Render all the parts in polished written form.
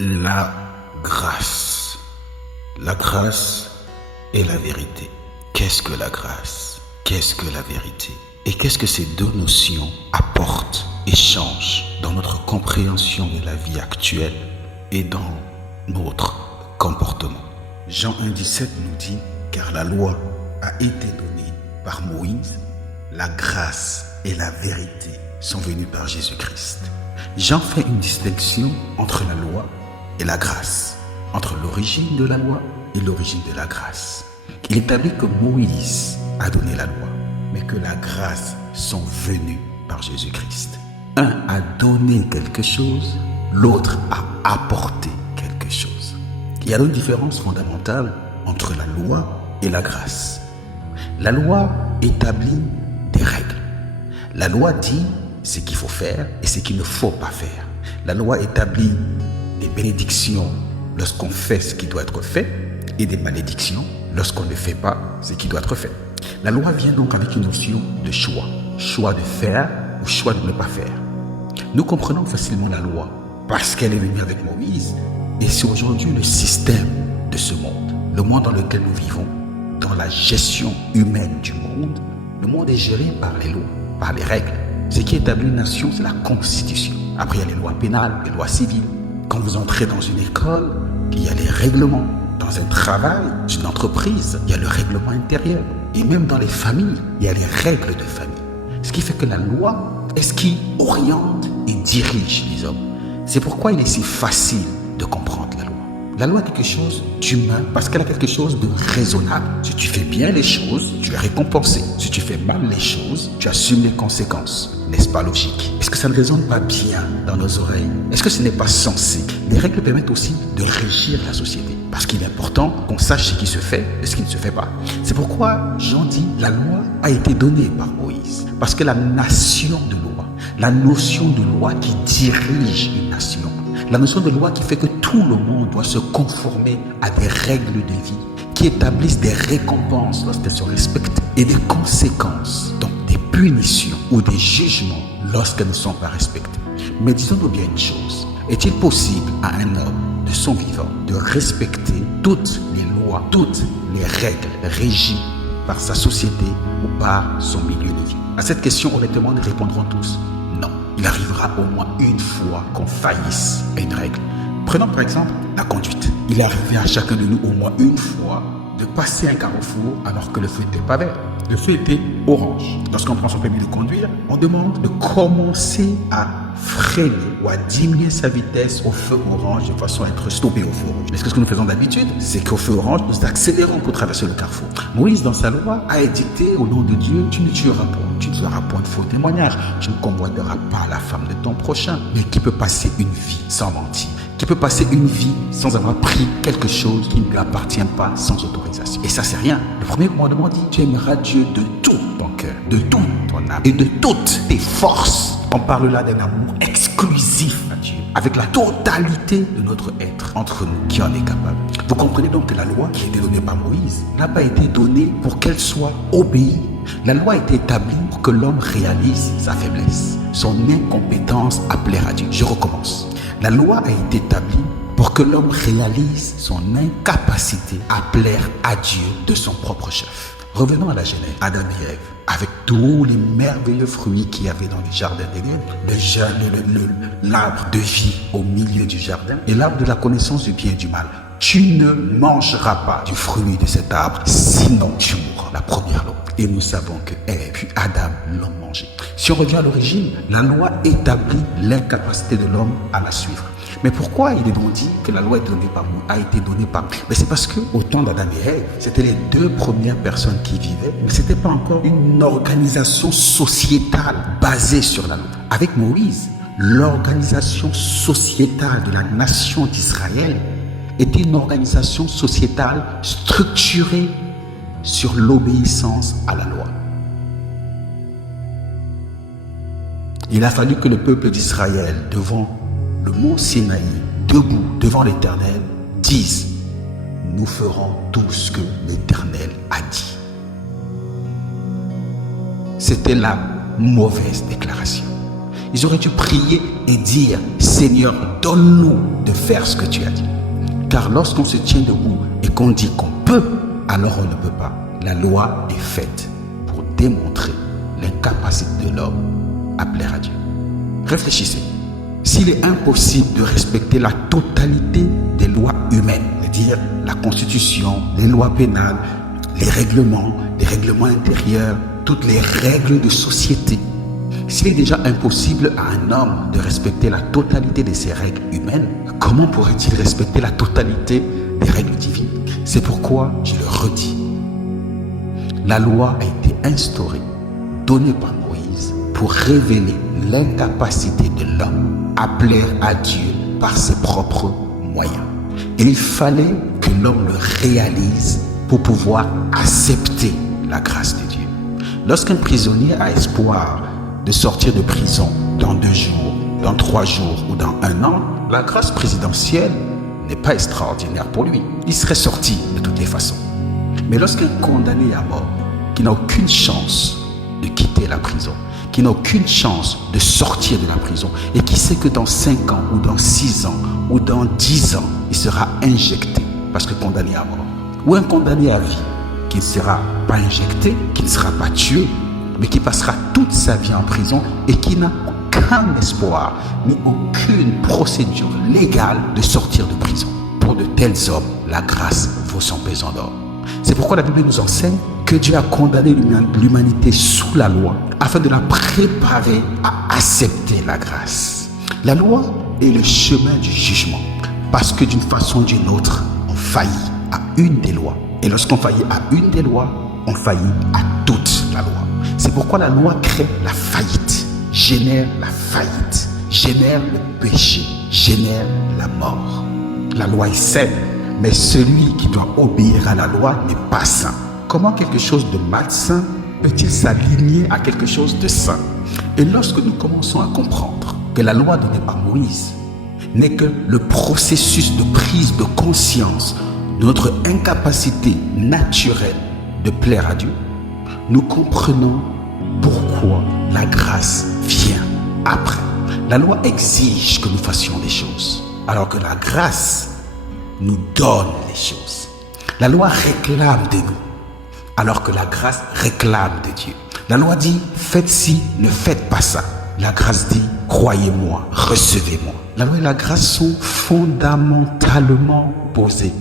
La grâce. La grâce est la vérité. Qu'est-ce que la grâce? Qu'est-ce que la vérité? Et qu'est-ce que ces deux notions apportent et changent dans notre compréhension de la vie actuelle et dans notre comportement? Jean 1,17 nous dit « Car la loi a été donnée par Moïse, la grâce et la vérité sont venues par Jésus-Christ. » Jean fait une distinction entre la loi et la grâce, entre l'origine de la loi et l'origine de la grâce. Il établit que Moïse a donné la loi, mais que la grâce sont venues par Jésus-Christ. Un a donné quelque chose, l'autre a apporté quelque chose. Il y a une différence fondamentale entre la loi et la grâce. La loi établit des règles. La loi dit ce qu'il faut faire et ce qu'il ne faut pas faire. La loi établit des bénédictions lorsqu'on fait ce qui doit être fait et des malédictions lorsqu'on ne fait pas ce qui doit être fait. La loi vient donc avec une notion de choix. Choix de faire ou choix de ne pas faire. Nous comprenons facilement la loi parce qu'elle est venue avec Moïse et c'est aujourd'hui le système de ce monde. Le monde dans lequel nous vivons, dans la gestion humaine du monde, le monde est géré par les lois, par les règles. Ce qui établit une nation, c'est la Constitution. Après, il y a les lois pénales, les lois civiles. Quand vous entrez dans une école, il y a les règlements. Dans un travail, une entreprise, il y a le règlement intérieur. Et même dans les familles, il y a les règles de famille. Ce qui fait que la loi est ce qui oriente et dirige les hommes. C'est pourquoi il est si facile de comprendre la loi. La loi est quelque chose d'humain parce qu'elle a quelque chose de raisonnable. Si tu fais bien les choses, tu es récompensé. Si tu fais mal les choses, tu assumes les conséquences. N'est-ce pas logique? Est-ce que ça ne résonne pas bien dans nos oreilles? Est-ce que ce n'est pas sensé? Les règles permettent aussi de régir la société. Parce qu'il est important qu'on sache ce qui se fait et ce qui ne se fait pas. C'est pourquoi Jean dit la loi a été donnée par Moïse. Parce que la nation de loi, la notion de loi qui dirige une nation, la notion de loi qui fait que tout le monde doit se conformer à des règles de vie qui établissent des récompenses lorsqu'elles sont respectées et des conséquences, donc des punitions ou des jugements lorsqu'elles ne sont pas respectées. Mais disons-nous bien une chose, est-il possible à un homme de son vivant de respecter toutes les lois, toutes les règles régies par sa société ou par son milieu de vie? À cette question, honnêtement, nous répondrons tous non. Il arrivera au moins une fois qu'on faillisse à une règle. Prenons par exemple la conduite. Il est arrivé à chacun de nous au moins une fois de passer un carrefour alors que le feu n'était pas vert. Le feu était orange. Lorsqu'on prend son permis de conduire, on demande de commencer à freiner ou à diminuer sa vitesse au feu orange de façon à être stoppé au feu rouge. Mais ce que nous faisons d'habitude, c'est qu'au feu orange, nous accélérons pour traverser le carrefour. Moïse, dans sa loi, a édicté au nom de Dieu, tu ne tueras point, tu ne feras point de faux témoignage, tu ne convoiteras pas la femme de ton prochain. Mais qui peut passer une vie sans mentir? Qui peut passer une vie sans avoir pris quelque chose qui ne lui appartient pas sans autorisation? Et ça, c'est rien. Le premier commandement dit, tu aimeras Dieu de tout ton cœur, de toute ton âme et de toutes tes forces. On parle là d'un amour exclusif à Dieu, avec la totalité de notre être entre nous qui en est capable. Vous comprenez donc que la loi qui a été donnée par Moïse n'a pas été donnée pour qu'elle soit obéie. La loi a été établie pour que l'homme réalise sa faiblesse, son incompétence à plaire à Dieu. Je recommence. La loi a été établie pour que l'homme réalise son incapacité à plaire à Dieu de son propre chef. Revenons à la Genèse, Adam et Ève, avec tous les merveilleux fruits qu'il y avait dans le jardin d'Éden, l'arbre de vie au milieu du jardin et l'arbre de la connaissance du bien et du mal. Tu ne mangeras pas du fruit de cet arbre, sinon tu mourras. La première loi. Et nous savons que Ève puis Adam l'ont mangé. Si on revient à l'origine, la loi établit l'incapacité de l'homme à la suivre. Mais pourquoi il est donc dit que la loi a été donnée par Mais c'est parce qu'au temps d'Adam et Ève, c'était les deux premières personnes qui vivaient, mais ce n'était pas encore une organisation sociétale basée sur la loi. Avec Moïse, l'organisation sociétale de la nation d'Israël était une organisation sociétale structurée sur l'obéissance à la loi. Il a fallu que le peuple d'Israël, devant le mont Sinaï, debout devant l'Éternel, dise « Nous ferons tout ce que l'Éternel a dit ». C'était la mauvaise déclaration. Ils auraient dû prier et dire « Seigneur, donne-nous de faire ce que tu as dit. Car lorsqu'on se tient debout et qu'on dit qu'on peut, alors on ne peut pas. La loi est faite pour démontrer l'incapacité de l'homme à plaire à Dieu. Réfléchissez. S'il est impossible de respecter la totalité des lois humaines, c'est-à-dire la Constitution, les lois pénales, les règlements intérieurs, toutes les règles de société, s'il est déjà impossible à un homme de respecter la totalité de ces règles humaines, comment pourrait-il respecter la totalité des règles divines? C'est pourquoi, je le redis, la loi a été instaurée, donnée par Moïse, pour révéler l'incapacité de l'homme à plaire à Dieu par ses propres moyens. Et il fallait que l'homme le réalise pour pouvoir accepter la grâce de Dieu. Lorsqu'un prisonnier a espoir de sortir de prison dans 2 jours, dans 3 jours ou dans 1 an, la grâce présidentielle n'est pas extraordinaire pour lui. Il serait sorti de toutes les façons. Mais lorsqu'un condamné à mort, qui n'a aucune chance de quitter la prison, qui n'a aucune chance de sortir de la prison et qui sait que dans 5 ans ou dans 6 ans ou dans 10 ans, il sera injecté parce que condamné à mort, ou un condamné à vie qui ne sera pas injecté, qui ne sera pas tué, mais qui passera toute sa vie en prison et qui n'a aucun espoir ni aucune procédure légale de sortir de prison. Pour de tels hommes, la grâce vaut son pesant d'or. C'est pourquoi la Bible nous enseigne que Dieu a condamné l'humanité sous la loi afin de la préparer à accepter la grâce. La loi est le chemin du jugement parce que d'une façon ou d'une autre, on faillit à une des lois. Et lorsqu'on faillit à une des lois, on faillit à toute la loi. C'est pourquoi la loi crée la faillite, génère la faillite, génère le péché, génère la mort. La loi est saine, mais celui qui doit obéir à la loi n'est pas saint. Comment quelque chose de malsain peut-il s'aligner à quelque chose de saint? Et lorsque nous commençons à comprendre que la loi donnée par Moïse n'est que le processus de prise de conscience de notre incapacité naturelle de plaire à Dieu, nous comprenons pourquoi la grâce vient après. La loi exige que nous fassions des choses, alors que la grâce nous donne les choses. La loi réclame de nous, alors que la grâce réclame de Dieu. La loi dit, faites ci, ne faites pas ça. La grâce dit, croyez-moi, recevez-moi. La loi et la grâce sont fondamentalement opposées,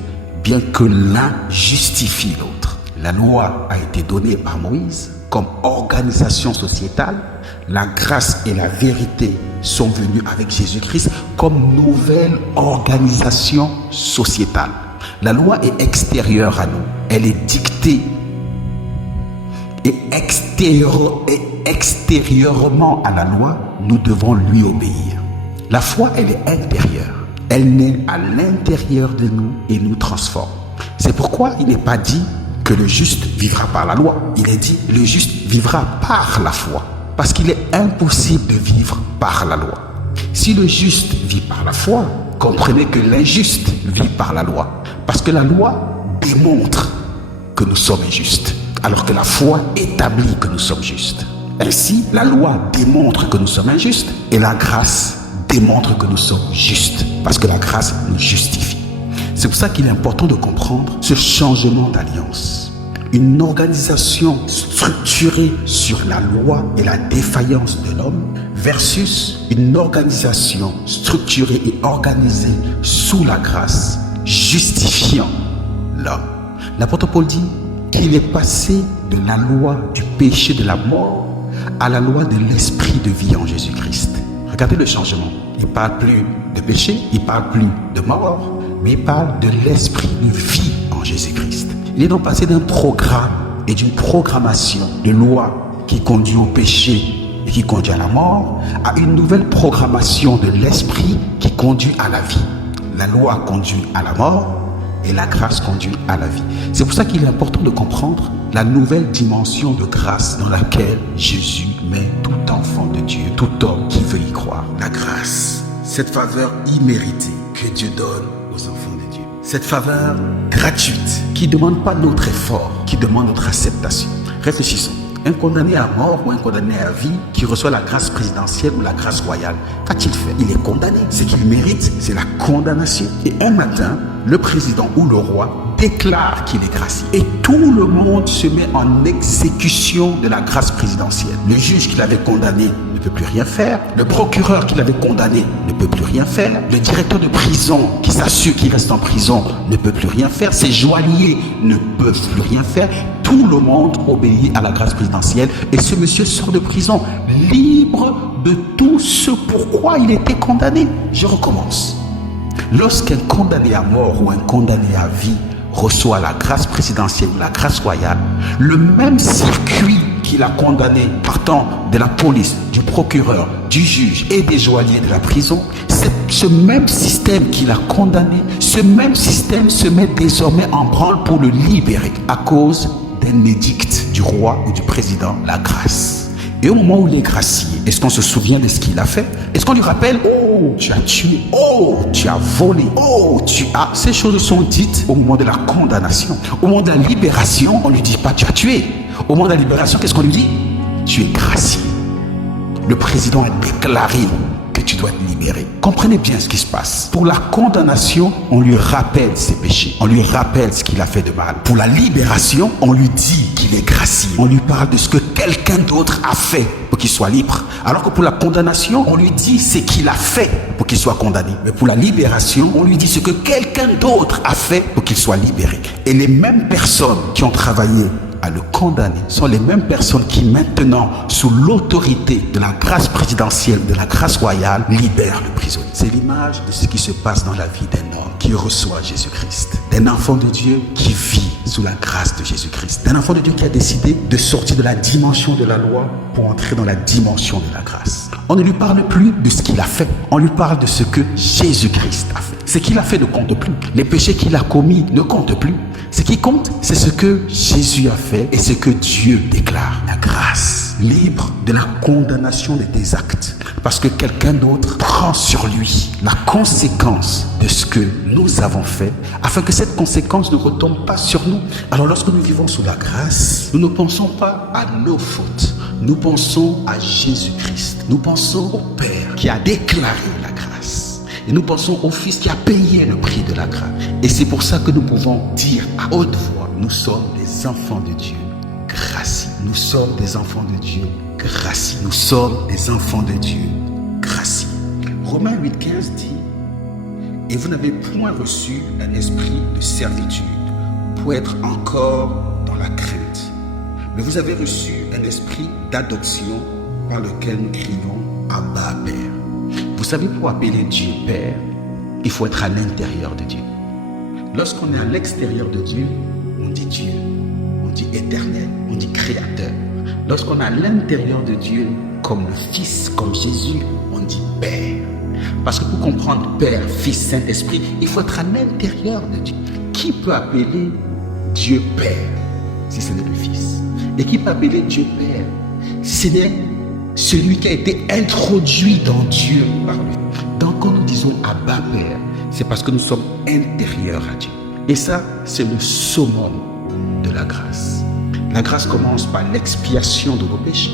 bien que l'un justifie l'autre. La loi a été donnée par Moïse comme organisation sociétale. La grâce et la vérité sont venues avec Jésus-Christ comme nouvelle organisation sociétale. La loi est extérieure à nous. Elle est dictée et extérieurement à la loi, nous devons lui obéir. La foi, elle est intérieure. Elle naît à l'intérieur de nous et nous transforme. C'est pourquoi il n'est pas dit que le juste vivra par la loi. Il est dit le juste vivra par la foi. Parce qu'il est impossible de vivre par la loi. Si le juste vit par la foi, comprenez que l'injuste vit par la loi. Parce que la loi démontre que nous sommes injustes, alors que la foi établit que nous sommes justes. Ainsi, la loi démontre que nous sommes injustes et la grâce démontre que nous sommes justes, parce que la grâce nous justifie. C'est pour ça qu'il est important de comprendre ce changement d'alliance. Une organisation structurée sur la loi et la défaillance de l'homme versus une organisation structurée et organisée sous la grâce, justifiant l'homme. L'apôtre Paul dit qu'il est passé de la loi du péché de la mort à la loi de l'esprit de vie en Jésus-Christ. Regardez le changement. Il ne parle plus de péché, il ne parle plus de mort, mais il parle de l'esprit de vie en Jésus-Christ. Il est donc passé d'un programme et d'une programmation de loi qui conduit au péché et qui conduit à la mort à une nouvelle programmation de l'esprit qui conduit à la vie. La loi conduit à la mort et la grâce conduit à la vie. C'est pour ça qu'il est important de comprendre la nouvelle dimension de grâce dans laquelle Jésus met tout enfant de Dieu, tout homme qui veut y croire. La grâce, cette faveur imméritée que Dieu donne aux enfants de Dieu. Cette faveur gratuite qui ne demande pas notre effort, qui demande notre acceptation. Réfléchissons. Un condamné à mort ou un condamné à vie qui reçoit la grâce présidentielle ou la grâce royale, qu'a-t-il fait? Il est condamné. Ce qu'il mérite, c'est la condamnation. Et un matin, le président ou le roi déclare qu'il est gracié. Et tout le monde se met en exécution de la grâce présidentielle. Le juge qui l'avait condamné ne peut plus rien faire. Le procureur qui l'avait condamné ne peut plus rien faire. Le directeur de prison qui s'assure qu'il reste en prison ne peut plus rien faire. Ses joailliers ne peuvent plus rien faire. Tout le monde obéit à la grâce présidentielle et ce monsieur sort de prison libre de tout ce pourquoi il était condamné. Je recommence. Lorsqu'un condamné à mort ou un condamné à vie reçoit la grâce présidentielle ou la grâce royale, le même circuit qui l'a condamné partant de la police, du procureur, du juge et des joailliers de la prison, c'est ce même système qui l'a condamné, ce même système se met désormais en branle pour le libérer à cause d'un édicte du roi ou du président, la grâce. Et au moment où il est gracié, est-ce qu'on se souvient de ce qu'il a fait? Est-ce qu'on lui rappelle, oh, tu as tué, oh, tu as volé, oh, tu as... Ces choses sont dites au moment de la condamnation. Au moment de la libération, on ne lui dit pas, tu as tué. Au moment de la libération, qu'est-ce qu'on lui dit? Tu es gracié. Le président a déclaré que tu dois être libéré. Comprenez bien ce qui se passe. Pour la condamnation, on lui rappelle ses péchés. On lui rappelle ce qu'il a fait de mal. Pour la libération, on lui dit qu'il est gracié. On lui parle de ce que quelqu'un d'autre a fait pour qu'il soit libre. Alors que pour la condamnation, on lui dit ce qu'il a fait pour qu'il soit condamné. Mais pour la libération, on lui dit ce que quelqu'un d'autre a fait pour qu'il soit libéré. Et les mêmes personnes qui ont travaillé à le condamner sont les mêmes personnes qui maintenant, sous l'autorité de la grâce présidentielle, de la grâce royale, libèrent le prisonnier. C'est l'image de ce qui se passe dans la vie d'un homme qui reçoit Jésus-Christ, d'un enfant de Dieu qui vit sous la grâce de Jésus-Christ, d'un enfant de Dieu qui a décidé de sortir de la dimension de la loi pour entrer dans la dimension de la grâce. On ne lui parle plus de ce qu'il a fait, on lui parle de ce que Jésus-Christ a fait. Ce qu'il a fait ne compte plus, les péchés qu'il a commis ne comptent plus. Ce qui compte, c'est ce que Jésus a fait et ce que Dieu déclare. La grâce, libre de la condamnation de tes actes. Parce que quelqu'un d'autre prend sur lui la conséquence de ce que nous avons fait, afin que cette conséquence ne retombe pas sur nous. Alors lorsque nous vivons sous la grâce, nous ne pensons pas à nos fautes. Nous pensons à Jésus-Christ. Nous pensons au Père qui a déclaré la grâce. Et nous pensons au Fils qui a payé le prix de la grâce. Et c'est pour ça que nous pouvons dire à haute voix, nous sommes des enfants de Dieu graciés. Nous sommes des enfants de Dieu graciés. Nous sommes des enfants de Dieu graciés. Romains 8,15 dit, et vous n'avez point reçu un esprit de servitude pour être encore dans la crainte. Mais vous avez reçu un esprit d'adoption par lequel nous crions Abba Père. Vous savez, pour appeler Dieu Père, il faut être à l'intérieur de Dieu. Lorsqu'on est à l'extérieur de Dieu, on dit Dieu, on dit éternel, on dit créateur. Lorsqu'on est à l'intérieur de Dieu, comme le Fils, comme Jésus, on dit Père. Parce que pour comprendre Père, Fils, Saint-Esprit, il faut être à l'intérieur de Dieu. Qui peut appeler Dieu Père si ce n'est le Fils? Et qui peut appeler Dieu Père si ce n'est celui qui a été introduit dans Dieu par lui? Donc quand nous disons Abba Père, c'est parce que nous sommes intérieurs à Dieu. Et ça, c'est le summum de la grâce. La grâce commence par l'expiation de nos péchés.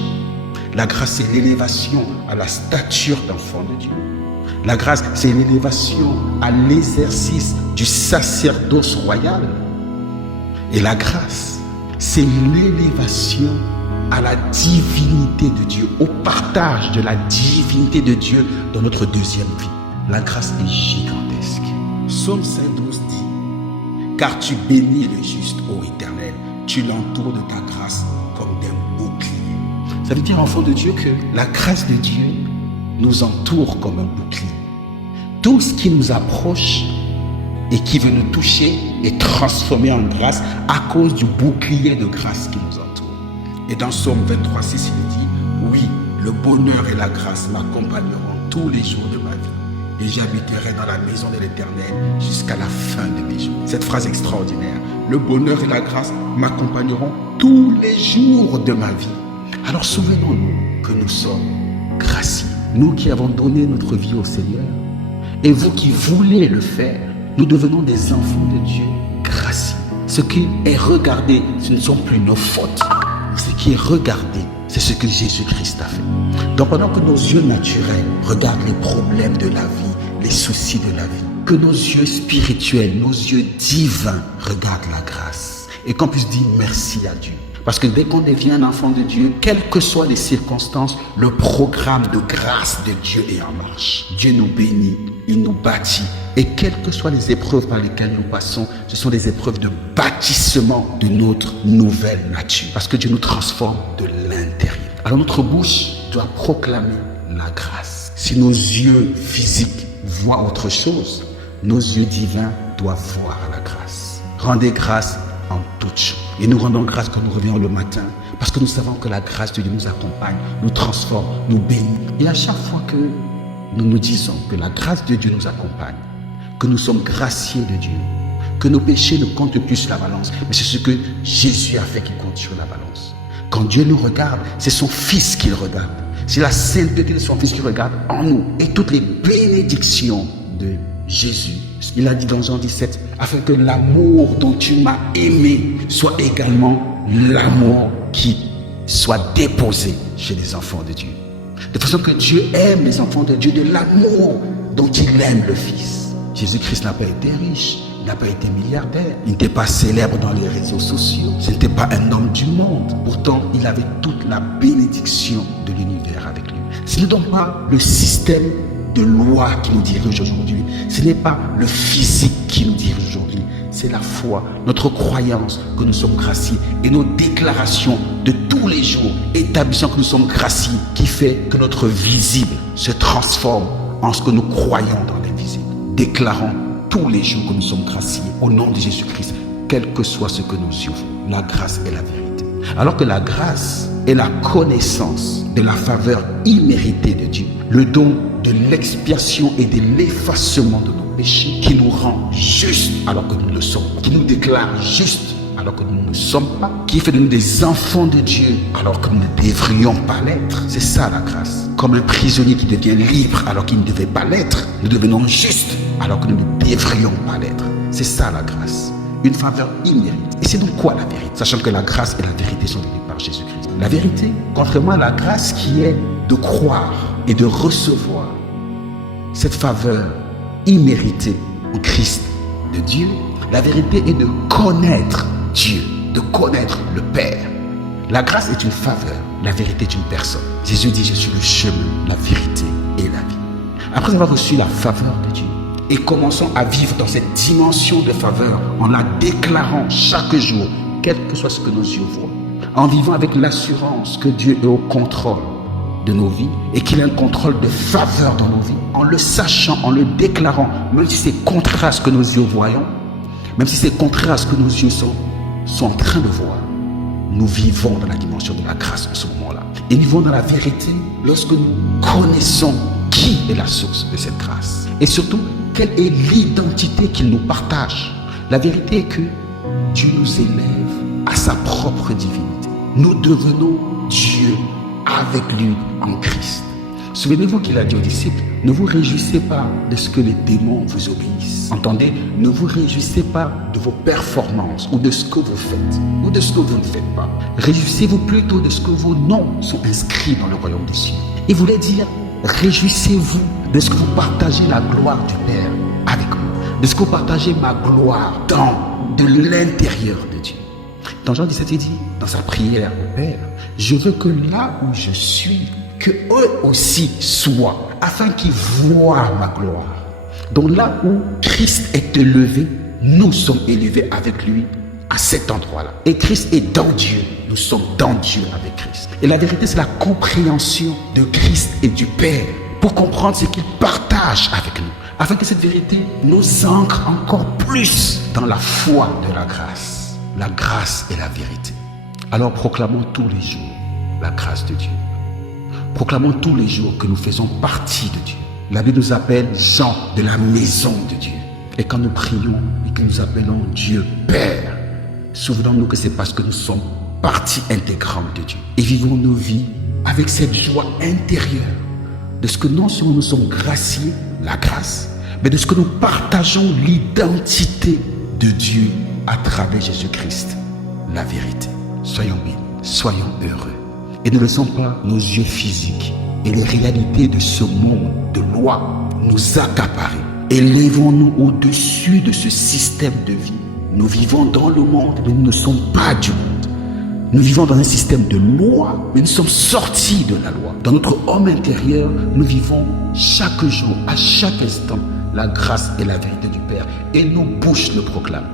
La grâce, c'est l'élévation à la stature d'enfant de Dieu. La grâce, c'est l'élévation à l'exercice du sacerdoce royal. Et la grâce, c'est l'élévation à la divinité de Dieu, au partage de la divinité de Dieu dans notre deuxième vie. La grâce est gigantesque. Psaume 5,12 dit, car tu bénis le juste, ô Éternel, tu l'entoures de ta grâce comme d'un bouclier. Ça veut dire, enfant de Dieu, que la grâce de Dieu nous entoure comme un bouclier. Tout ce qui nous approche et qui veut nous toucher est transformé en grâce à cause du bouclier de grâce qui nous entoure. Et dans Psaume 23,6, il dit, oui, le bonheur et la grâce m'accompagneront tous les jours de ma vie. Et j'habiterai dans la maison de l'Éternel jusqu'à la fin de mes jours. Cette phrase extraordinaire, le bonheur et la grâce m'accompagneront tous les jours de ma vie. Alors souvenons-nous que nous sommes graciés. Nous qui avons donné notre vie au Seigneur, et vous qui voulez le faire, nous devenons des enfants de Dieu graciés. Ce qui est regardé, ce ne sont plus nos fautes. ce qui est regardé, c'est ce que Jésus-Christ a fait. Donc pendant que nos yeux naturels regardent les problèmes de la vie, les soucis de la vie, que nos yeux spirituels, nos yeux divins regardent la grâce. Et qu'on puisse dire merci à Dieu. Parce que dès qu'on devient un enfant de Dieu, quelles que soient les circonstances, le programme de grâce de Dieu est en marche. Dieu nous bénit, il nous bâtit. Et quelles que soient les épreuves par lesquelles nous passons, ce sont des épreuves de bâtissement de notre nouvelle nature. Parce que Dieu nous transforme de l'intérieur. Alors notre bouche doit proclamer la grâce. Si nos yeux physiques voient autre chose, nos yeux divins doivent voir la grâce. Rendez grâce en toutes choses. Et nous rendons grâce quand nous revenons le matin, parce que nous savons que la grâce de Dieu nous accompagne, nous transforme, nous bénit. Et à chaque fois que nous nous disons que la grâce de Dieu nous accompagne, que nous sommes graciés de Dieu, que nos péchés ne comptent plus sur la balance, mais c'est ce que Jésus a fait qui compte sur la balance. Quand Dieu nous regarde, c'est son Fils qu'il regarde. C'est la sainteté de son Fils qui regarde en nous. Et toutes les bénédictions de Jésus. Il a dit dans Jean 17, afin que l'amour dont tu m'as aimé soit également l'amour qui soit déposé chez les enfants de Dieu. De façon que Dieu aime les enfants de Dieu de l'amour dont il aime le Fils. Jésus-Christ n'a pas été riche, il n'a pas été milliardaire, il n'était pas célèbre dans les réseaux sociaux, ce n'était pas un homme du monde. Pourtant, il avait toute la bénédiction de l'univers avec lui. Ce n'est donc pas le système de loi qui nous dirige aujourd'hui, ce n'est pas le physique qui nous dirige aujourd'hui, c'est la foi, notre croyance que nous sommes graciés et nos déclarations de tous les jours établissant que nous sommes graciés qui fait que notre visible se transforme en ce que nous croyons dans l'invisible. Déclarons tous les jours que nous sommes graciés au nom de Jésus-Christ, quel que soit ce que nous suivons. La grâce est la vérité. Alors que la grâce est la connaissance de la faveur imméritée de Dieu, le don de l'expiation et de l'effacement de nos péchés qui nous rend justes alors que nous le sommes, qui nous déclare justes alors que nous ne le sommes pas, qui fait de nous des enfants de Dieu alors que nous ne devrions pas l'être. C'est ça la grâce. Comme un prisonnier qui devient libre alors qu'il ne devait pas l'être, nous devenons justes alors que nous ne devrions pas l'être. C'est ça la grâce. Une faveur imméritée. Et c'est donc quoi la vérité? Sachant que la grâce et la vérité sont venues par Jésus-Christ. La vérité, contrairement à la grâce qui est de croire et de recevoir cette faveur imméritée au Christ de Dieu, la vérité est de connaître Dieu, de connaître le Père. La grâce est une faveur, la vérité est une personne. Jésus dit, je suis le chemin, la vérité et la vie. Après avoir reçu la faveur de Dieu, et commençons à vivre dans cette dimension de faveur en la déclarant chaque jour, quel que soit ce que nos yeux voient, en vivant avec l'assurance que Dieu est au contrôle de nos vies et qu'il a un contrôle de faveur dans nos vies, en le sachant, en le déclarant, même si c'est contraire à ce que nos yeux voyons, même si c'est contraire à ce que nos yeux sont en train de voir, nous vivons dans la dimension de la grâce en ce moment-là. Et nous vivons dans la vérité lorsque nous connaissons qui est la source de cette grâce. Et surtout, quelle est l'identité qu'il nous partage. La vérité est que Dieu nous élève à sa propre divinité. Nous devenons Dieu avec lui en Christ. Souvenez-vous qu'il a dit aux disciples, ne vous réjouissez pas de ce que les démons vous obéissent. Entendez, ne vous réjouissez pas de vos performances ou de ce que vous faites ou de ce que vous ne faites pas. Réjouissez-vous plutôt de ce que vos noms sont inscrits dans le royaume des cieux. Il voulait dire, réjouissez-vous de ce que vous partagez la gloire du Père avec moi, de ce que vous partagez ma gloire de l'intérieur de Dieu. Dans Jean 17, il dit, dans sa prière au Père, je veux que là où je suis, que eux aussi soient, afin qu'ils voient ma gloire. Donc là où Christ est élevé, nous sommes élevés avec lui à cet endroit-là. Et Christ est dans Dieu, nous sommes dans Dieu avec Christ. Et la vérité, c'est la compréhension de Christ et du Père pour comprendre ce qu'il partage avec nous, afin que cette vérité nous ancre encore plus dans la foi de la grâce. La grâce est la vérité. Alors proclamons tous les jours la grâce de Dieu. Proclamons tous les jours que nous faisons partie de Dieu. La Bible nous appelle gens de la maison de Dieu. Et quand nous prions et que nous appelons Dieu Père, souvenons-nous que c'est parce que nous sommes partie intégrante de Dieu. Et vivons nos vies avec cette joie intérieure de ce que non seulement nous sommes graciés, la grâce, mais de ce que nous partageons l'identité de Dieu à travers Jésus-Christ, la vérité. Soyons bénis. soyons heureux. Et ne laissons pas nos yeux physiques et les réalités de ce monde de loi nous accaparer. Élevons-nous au-dessus de ce système de vie. Nous vivons dans le monde, mais nous ne sommes pas du monde. Nous vivons dans un système de loi, mais nous sommes sortis de la loi. Dans notre homme intérieur, nous vivons chaque jour, à chaque instant, la grâce et la vérité du Père. Et nos bouches le proclament.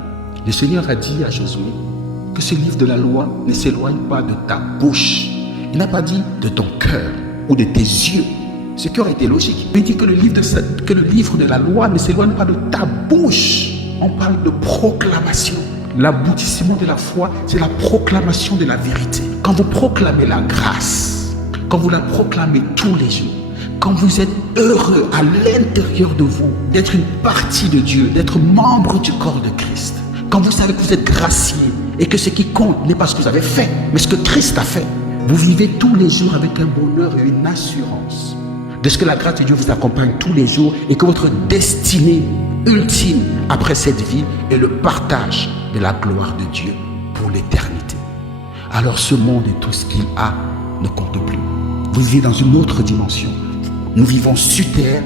Le Seigneur a dit à Josué que ce livre de la loi ne s'éloigne pas de ta bouche. Il n'a pas dit de ton cœur ou de tes yeux, ce qui aurait été logique. Il dit que le livre de la loi ne s'éloigne pas de ta bouche. On parle de proclamation. L'aboutissement de la foi, c'est la proclamation de la vérité. Quand vous proclamez la grâce, quand vous la proclamez tous les jours, quand vous êtes heureux à l'intérieur de vous d'être une partie de Dieu, d'être membre du corps de Christ, quand vous savez que vous êtes gracié et que ce qui compte n'est pas ce que vous avez fait, mais ce que Christ a fait, vous vivez tous les jours avec un bonheur et une assurance de ce que la grâce de Dieu vous accompagne tous les jours et que votre destinée ultime après cette vie est le partage de la gloire de Dieu pour l'éternité. Alors ce monde et tout ce qu'il a ne compte plus. Vous vivez dans une autre dimension. Nous vivons sur terre,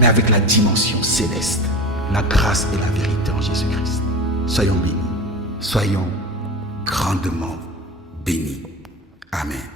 mais avec la dimension céleste. La grâce et la vérité en Jésus-Christ. Soyons bénis. Soyons grandement bénis. Amen.